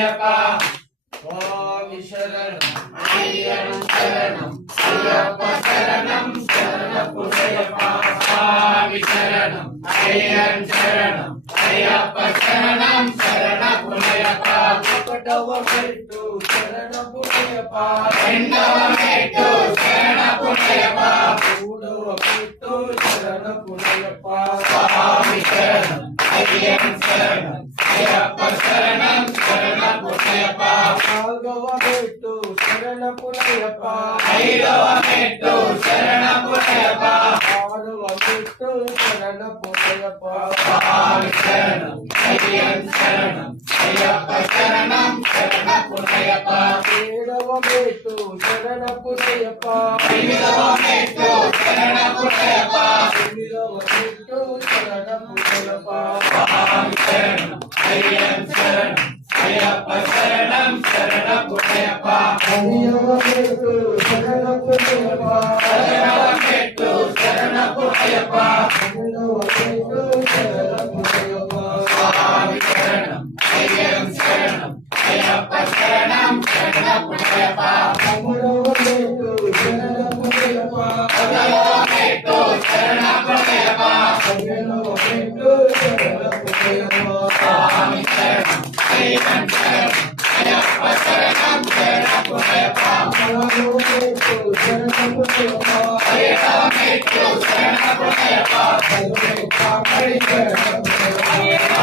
పుణ్యప స్వామి శరణం అయ్యప్ప శరణం అయ్యప్ప శరణం శరణ పుణ్యప స్వామి శరణం అయ్యప్ప శరణం అయ్యప్ప శరణం శరణ పుణ్యప ఒకటవ మెట్టు శరణ పుణ్యప రెండవ మెట్టు శరణ పుణ్యప మూడవ మెట్టు శరణ పుణ్యప స్వామి శరణం అయ్యప్ప శరణం అయ్యప్ప శరణం శరణ పుణ్యప నాలుగవ మెట్టు శరణ పుణ్యప ఐదవ మెట్టు శరణ పుణ్యప ఆరవ మెట్టు శరణ పుణ్యప స్వామి శరణం అయ్యప్ప శరణం అయ్యప్ప శరణం శరణ పుణ్యప ఏడవ మెట్టు శరణ పుణ్యప ఎనిమిదవ మెట్టు శరణ పుణ్యప తొమ్మిదవ మెట్టు శరణ పుణ్యప స్వామి శరణం అయ్యప్ప శరణం అయ్యప్ప శరణం శరణ పుణ్యప పదియవ మెట్టు శరణ పుణ్యప పదవ మెట్టు శరణ పుణ్యప పన్నెండవ మెట్టు శరణ పుణ్యప స్వామి శరణం అయ్యప్ప శరణం అయ్యప్ప శరణం శరణ పుణ్యప పదమూడవ మెట్టు శరణ పుణ్యప పదవ మెట్టు శరణ పుణ్యప పదిహేనవ మెట్టు శరణ పుణ్యప స్వామి శరణం అయ్యప్ప శరణం అయ్యప్ప శరణం శరణ పుణ్యప పదహారవ మెట్టు శరణ పుణ్యప పదిహేడవ మెట్టు శరణ పుణ్యప పదిహేడవ శరణ పుణ్యప